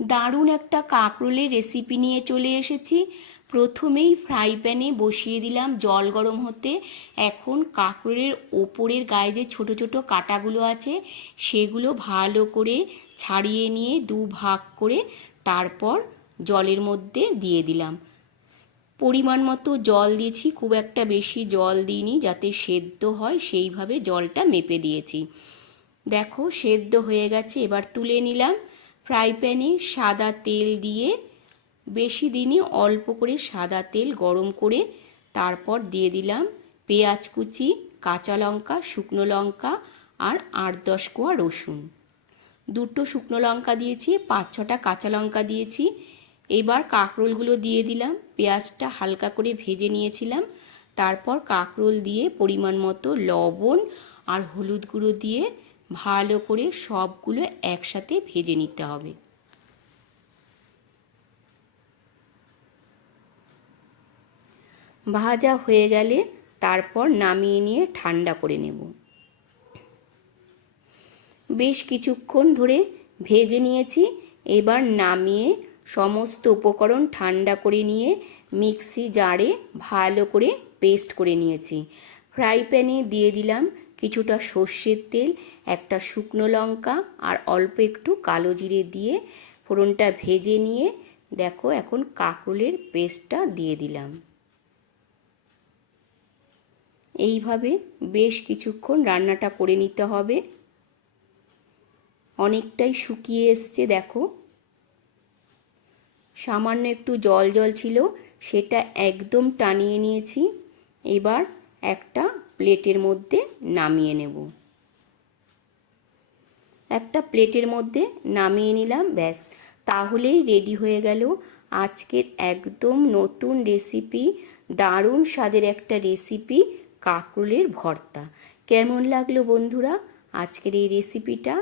দারুণ একটা কাঁকরোলের রেসিপি নিয়ে চলে এসেছি। প্রথমেই ফ্রাই প্যানে বসিয়ে দিলাম জল গরম হতে। এখন কাঁকরোলের ওপরের গায়ে যে ছোট ছোট কাঁটাগুলো আছে সেগুলো ভালো করে ছাড়িয়ে নিয়ে দুভাগ করে তারপর জলের মধ্যে দিয়ে দিলাম। পরিমাণ মতো জল দিয়েছি, খুব একটা বেশি জল দিইনি, যাতে সেদ্ধ হয় সেইভাবে জলটা মেপে দিয়েছি। দেখো সেদ্ধ হয়ে গেছে, এবার তুলে নিলাম। ফ্রাই প্যানে সাদা তেল দিয়ে, বেশি দিনই অল্প করে সাদা তেল গরম করে তারপর দিয়ে দিলাম পেঁয়াজ কুচি, কাঁচা লঙ্কা, শুকনো লঙ্কা আর 8-10 কোয়া রসুন। দুটো শুকনো লঙ্কা দিয়েছি, 5-6টা কাঁচা লঙ্কা দিয়েছি। এবার কাঁকরোলগুলো দিয়ে দিলাম। পেঁয়াজটা হালকা করে ভেজে নিয়েছিলাম। তারপর কাঁকরোল দিয়ে পরিমাণ মতো লবণ আর হলুদ গুঁড়ো দিয়ে ভালো করে সবগুলো একসাথে ভেজে নিতে হবে। ভাজা হয়ে গেলে তারপর নামিয়ে নিয়ে ঠান্ডা করে নেব। বেশ কিছুক্ষণ ধরে ভেজে নিয়েছি। এবার নামিয়ে সমস্ত উপকরণ ঠান্ডা করে নিয়ে মিক্সি জারে ভালো করে পেস্ট করে নিয়েছি। ফ্রাই প্যানে দিয়ে দিলাম কিছুটা সর্ষের তেল, একটা শুকনো লঙ্কা আর অল্প একটু কালো জিরে দিয়ে ফোড়নটা ভেজে নিয়ে দেখো এখন কাঁকরোলের পেস্টটা দিয়ে দিলাম। এইভাবে বেশ কিছুক্ষণ রান্নাটা করে নিতে হবে। অনেকটাই শুকিয়ে এসছে, দেখো সামান্য একটু জল জল ছিল, সেটা একদম টানিয়ে নিয়েছি। এবার একটা প্লেটের মধ্যে নামিয়ে নেব। একটা প্লেটের মধ্যে নামিয়ে নিলাম, ব্যাস তাহলেই রেডি হয়ে গেল আজকের একদম নতুন রেসিপি, দারুণ স্বাদের একটা রেসিপি, কাঁকরোলের ভর্তা। কেমন লাগলো বন্ধুরা আজকের এই রেসিপিটা?